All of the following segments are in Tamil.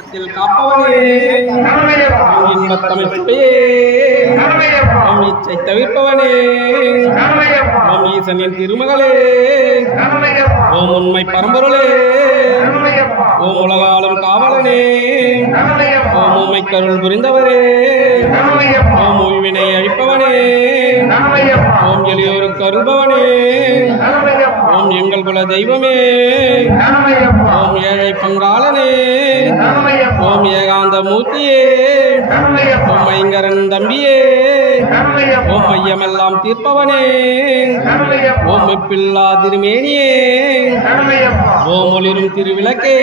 இன்பத்தில் காப்பவனே. ஓம் இன்பத் தமிழ் சுவையே இச்சை தவிர்ப்பவனே. ஓம் ஈசனின் திருமகளே. ஓம் உண்மை பரம்பொருளே. ஓம் உலகாலும் காவலனே. ஓம் உண்மை கருள் புரிந்தவரே. ஓம் உய்வினை அழிப்பவனே. ஓம் எளியோருக்கு அருள்பவனே ஓம் எங்கள் குல தெய்வமே. ஓம் ஏழை பங்காளனே. ஓம் ஏகாந்த மூர்த்தியே தம்பியே ஓம் மையமெல்லாம் தீர்ப்பவனே ஓம் மெப்பில்லா திருமேனியே ஓம் ஒளிரும் திருவிளக்கே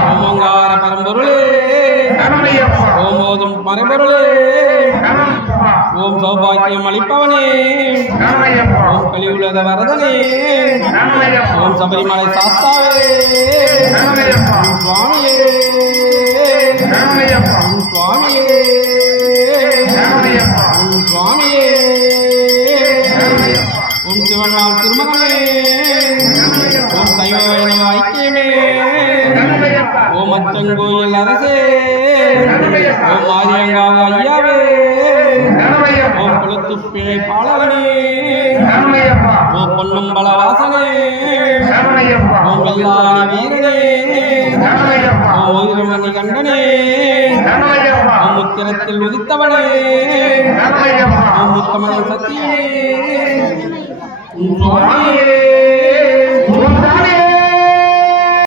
ஓம் ஓங்கார பரம்பொருளே ஓம் ஓதும் மறைபொருளே ஓம் சௌபாக்கியம் அளிப்பவனே ஓம் கலியுலக வரதனே ஓம் சபரிமலை சாஸ்தாவே ஓம் சிவனால் திருமகனே ஓம் சைவ ஐக்கியமே. ஓம் அச்சங்கோயில் அரசே. ஓம் ஆரியங்காவ ஐயாவே. ஓம் குலத்துப்பிழை பாலவனே ஓம் பொன்னம்பல வாசனே ஓம் வெள்ளாணி வீரனே. ஓம் உயிரமணி கண்டனே. ஓம் முத்திரத்தில் உதித்தவனே. ஓம் முத்தமணி சத்தியே ஓம் சுவாமியே